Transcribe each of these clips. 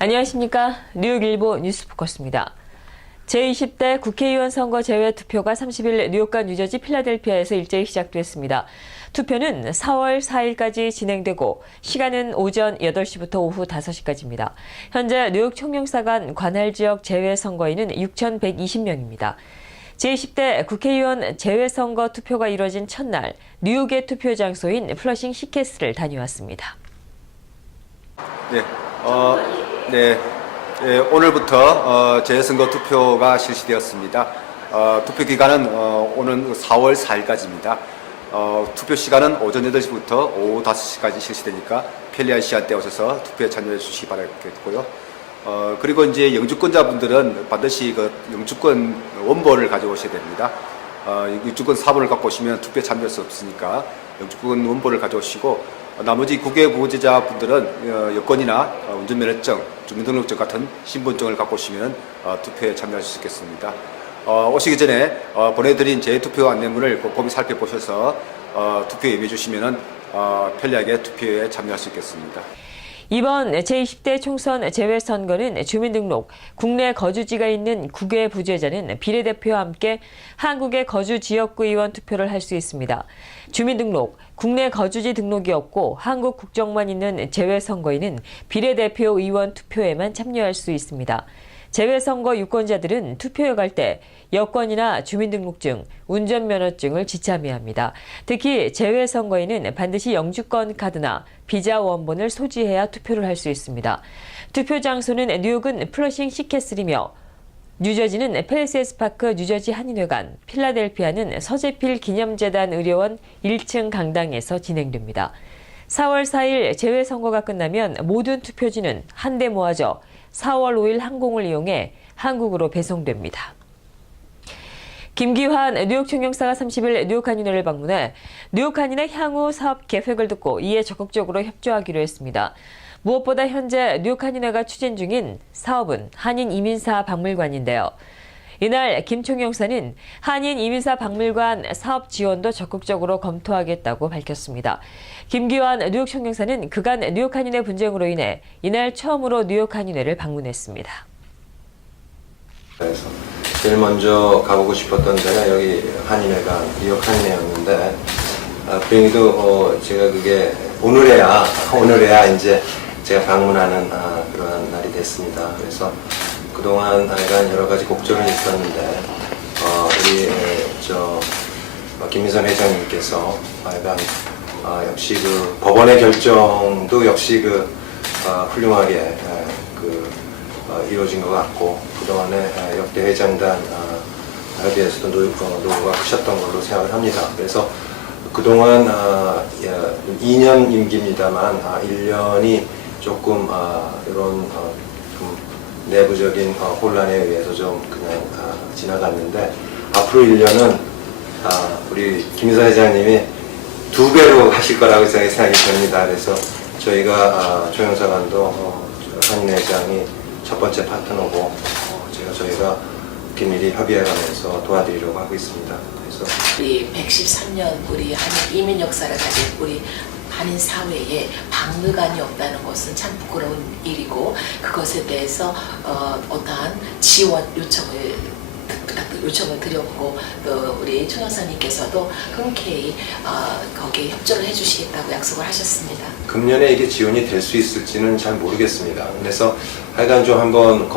안녕하십니까. 뉴욕일보 뉴스포커스입니다. 제20대 국회의원 선거 제외 투표가 30일 뉴욕과 뉴저지 필라델피아에서 일제히 시작됐습니다. 투표는 4월 4일까지 진행되고 시간은 오전 8시부터 오후 5시까지입니다. 현재 뉴욕 총영사관 관할 지역 제외 선거인은 6,120명입니다. 제20대 국회의원 제외선거 투표가 이뤄진 첫날 뉴욕의 투표 장소인 플러싱 시캐스를 다녀왔습니다. 오늘부터 재선거 투표가 실시되었습니다. 투표 기간은 오는 4월 4일까지입니다. 투표 시간은 오전 8시부터 오후 5시까지 실시되니까 편리한 시간대에 오셔서 투표에 참여해 주시기 바라겠고요. 그리고 이제 영주권자분들은 반드시 그 영주권 원본을 가져오셔야 됩니다. 영주권 사본을 갖고 오시면 투표에 참여할 수 없으니까 영주권 원본을 가져오시고, 나머지 국외보호자분들은 여권이나 운전면허증, 주민등록증 같은 신분증을 갖고 오시면 투표에 참여할 수 있겠습니다. 오시기 전에 보내드린 재투표 안내문을 꼼꼼히 살펴보셔서 투표에 임해 주시면 편리하게 투표에 참여할 수 있겠습니다. 이번 제20대 총선 제외선거는 주민등록, 국내 거주지가 있는 국외 부재자는 비례대표와 함께 한국의 거주 지역구 의원 투표를 할 수 있습니다. 주민등록, 국내 거주지 등록이 없고 한국 국적만 있는 제외선거인은 비례대표 의원 투표에만 참여할 수 있습니다. 제외선거 유권자들은 투표에 갈 때 여권이나 주민등록증, 운전면허증을 지참해야 합니다. 특히 제외선거인은 반드시 영주권 카드나 비자 원본을 소지해야 투표를 할 수 있습니다. 투표 장소는 뉴욕은 플러싱 시캐슬이며 뉴저지는 팰리세이드 파크 뉴저지 한인회관, 필라델피아는 서재필 기념재단 의료원 1층 강당에서 진행됩니다. 4월 4일 제외선거가 끝나면 모든 투표지는 한데 모아져 4월 5일 항공을 이용해 한국으로 배송됩니다. 김기환 뉴욕 총영사가 30일 뉴욕 한인회를 방문해 뉴욕 한인의 향후 사업 계획을 듣고 이에 적극적으로 협조하기로 했습니다. 무엇보다 현재 뉴욕 한인회가 추진 중인 사업은 한인 이민사 박물관인데요. 이날 김 총영사는 한인 이민사 박물관 사업 지원도 적극적으로 검토하겠다고 밝혔습니다. 김기환 뉴욕 총영사는 그간 뉴욕 한인회 분쟁으로 인해 이날 처음으로 뉴욕 한인회를 방문했습니다. 그래서 제일 먼저 가보고 싶었던 데가 여기 한인회관, 뉴욕 한인회였는데, 불행히도 제가 그게 오늘에야 이제 제가 방문하는 그런 날이 됐습니다. 그래서 그동안 하여간 여러 가지 곡절은 있었는데, 우리 김민선 회장님께서 하여간 역시 그 법원의 결정도 역시 훌륭하게 이루어진 것 같고, 그동안에 역대 회장단에 대해서도 노고가 크셨던 걸로 생각을 합니다. 그래서 그동안 2년 임기입니다만 1년이 조금 이런 좀 내부적인 혼란에 의해서 좀 그냥 지나갔는데, 앞으로 1년은 우리 김민선 회장님이 2배로 하실 거라고 생각이 됩니다. 그래서 저희가 총영사관도 한인회 회장이 첫 번째 파트너고, 저희가 긴밀히 협의해가면서 도와드리려고 하고 있습니다. 그래서 우리 113년 우리 한인 이민 역사를 가진 우리 한인 사회에 박물관이 없다는 것은 참 부끄러운 일이고, 그것에 대해서 어떠한 지원 요청을 드렸고, 또 우리 총영사님께서도 흔쾌히 거기에 협조를 해주시겠다고 약속을 하셨습니다. 금년에 이게 지원이 될 수 있을지는 잘 모르겠습니다. 그래서 하여간 좀 한번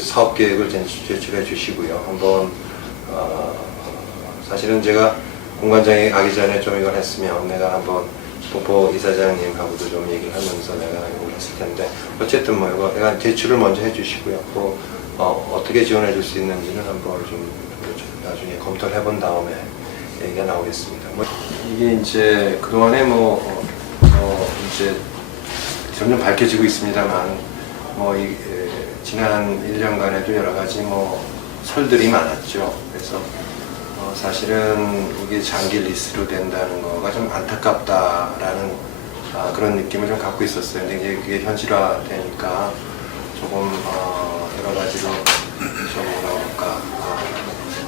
사업 계획을 제출해 주시고요. 한번 사실은 제가 공관장에 가기 전에 좀 이걸 했으면 내가 한번 동포 이사장님하고도 좀 얘기를 하면서 내가 이걸 했을 텐데, 어쨌든 뭐 이거 내가 제출을 먼저 해주시고요. 또 어떻게 지원해 줄 수 있는지는 한번 좀 나중에 검토를 해본 다음에 얘기가 나오겠습니다. 이게 이제 그동안에 이제 점점 밝혀지고 있습니다만, 지난 1년간에도 여러 가지 설들이 많았죠. 그래서 사실은 이게 장기 리스로 된다는 거가 좀 안타깝다라는 그런 느낌을 좀 갖고 있었어요. 근데 그게 현실화되니까 조금 여러 가지로 좀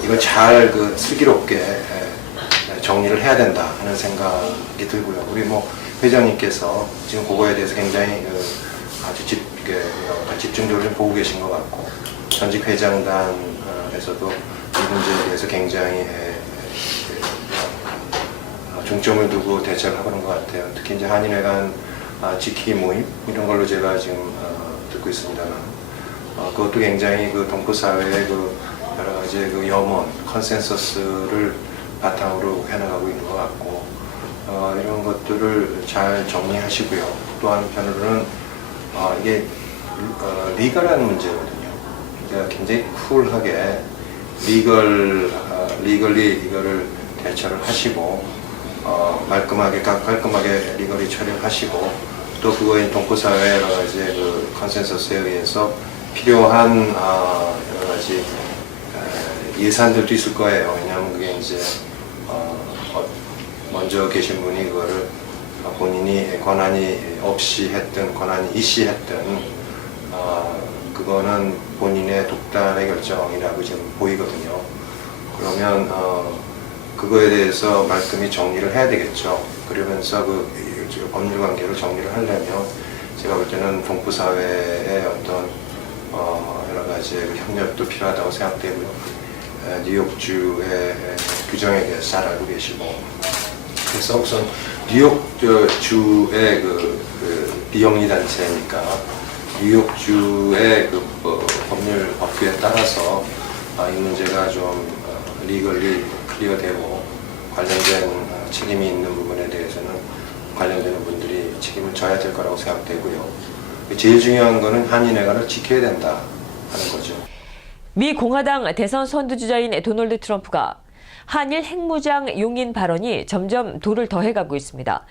이걸 잘 슬기롭게 정리를 해야 된다 하는 생각이 들고요. 우리 회장님께서 지금 그거에 대해서 굉장히 아주 집중적으로 좀 보고 계신 것 같고 전직 회장단에서도 이 문제에 대해서 굉장히 중점을 두고 대처를 하고 있는 것 같아요. 특히 이제 한인회관 지키기 모임 이런 걸로 제가 지금 듣고 있습니다만 그것도 굉장히 그 동포 사회의 그 여러 가지 그 염원, 컨센서스를 바탕으로 해나가고 있는 것 같고 이런 것들을 잘 정리하시고요. 또 한편으로는 이게 리걸한 문제거든요. 그러니까 굉장히 쿨하게 리걸리 이거를 대처를 하시고 깔끔하게 리걸리 처리를 하시고 또 그거에 동포 사회 여러 가지 그 컨센서스에 의해서 필요한 여러 가지 예산들도 있을 거예요. 왜냐하면 그게 이제 먼저 계신 분이 그거를 본인이 권한이 없이 했든 권한이 있이 했든 그거는 본인의 독단의 결정이라고 지금 보이거든요. 그러면 그거에 대해서 말끔히 정리를 해야 되겠죠. 그러면서 그 법률 관계를 정리를 하려면 제가 볼 때는 동포 사회의 어떤 여러 가지 협력도 필요하다고 생각되고요. 뉴욕주의 규정에 대해서 잘 알고 계시고 그래서 우선 뉴욕주의 그 비영리 단체니까 뉴욕주의 그 법률 법규에 따라서 이 문제가 좀 리걸리 클리어되고 관련된 책임이 있는 부분에 대해서는 관련되는 분들이 책임을 져야 될 거라고 생각되고요. 제일 중요한 거는 한인회관을 지켜야 된다 하는 거죠. 미 공화당 대선 선두주자인 도널드 트럼프가 한일 핵무장 용인 발언이 점점 도를 더해가고 있습니다.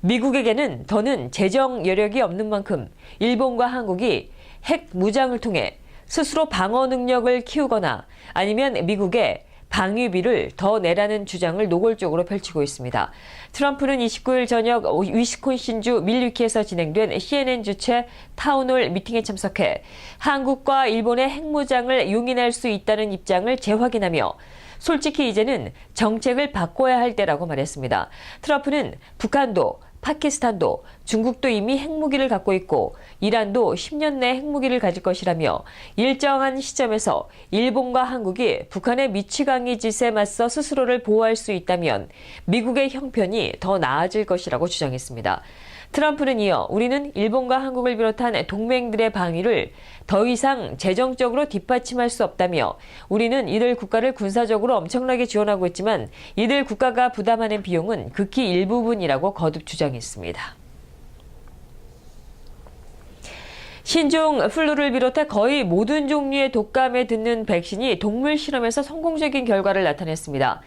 미국에게는 더는 재정 여력이 없는 만큼 일본과 한국이 핵무장을 통해 스스로 방어 능력을 키우거나 아니면 미국에 방위비를 더 내라는 주장을 노골적으로 펼치고 있습니다. 트럼프는 29일 저녁 위스콘신주 밀위키에서 진행된 CNN 주최 타운홀 미팅에 참석해 한국과 일본의 핵무장을 용인할 수 있다는 입장을 재확인하며 솔직히 이제는 정책을 바꿔야 할 때라고 말했습니다. 트럼프는 북한도 파키스탄도 중국도 이미 핵무기를 갖고 있고 이란도 10년 내 핵무기를 가질 것이라며 일정한 시점에서 일본과 한국이 북한의 미치광이 짓에 맞서 스스로를 보호할 수 있다면 미국의 형편이 더 나아질 것이라고 주장했습니다. 트럼프는 이어 우리는 일본과 한국을 비롯한 동맹들의 방위를 더 이상 재정적으로 뒷받침할 수 없다며 우리는 이들 국가를 군사적으로 엄청나게 지원하고 있지만 이들 국가가 부담하는 비용은 극히 일부분이라고 거듭 주장했습니다. 신종 플루를 비롯해 거의 모든 종류의 독감에 듣는 백신이 동물 실험에서 성공적인 결과를 나타냈습니다.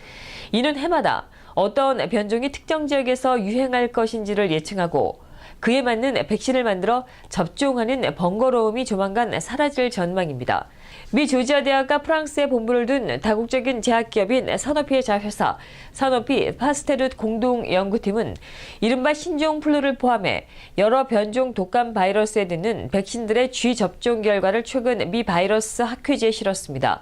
이는 해마다 어떤 변종이 특정 지역에서 유행할 것인지를 예측하고 그에 맞는 백신을 만들어 접종하는 번거로움이 조만간 사라질 전망입니다. 미 조지아 대학과 프랑스에 본부를 둔 다국적인 제약기업인 사노피의 자회사 사노피 파스테르 공동연구팀은 이른바 신종 플루를 포함해 여러 변종 독감 바이러스에 듣는 백신들의 쥐접종 결과를 최근 미 바이러스 학회지에 실었습니다.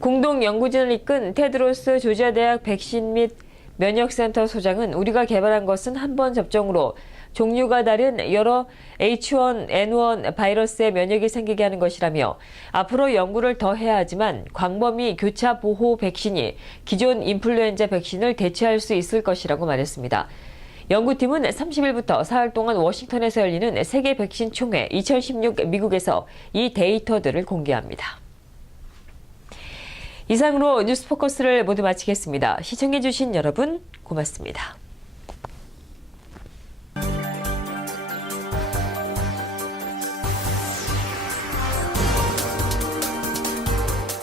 공동연구진을 이끈 테드로스 조지아 대학 백신 및 면역센터 소장은 우리가 개발한 것은 한 번 접종으로 종류가 다른 여러 H1N1 바이러스에 면역이 생기게 하는 것이라며 앞으로 연구를 더 해야 하지만 광범위 교차 보호 백신이 기존 인플루엔자 백신을 대체할 수 있을 것이라고 말했습니다. 연구팀은 30일부터 사흘 동안 워싱턴에서 열리는 세계 백신 총회 2016 미국에서 이 데이터들을 공개합니다. 이상으로 뉴스포커스를 모두 마치겠습니다. 시청해주신 여러분 고맙습니다.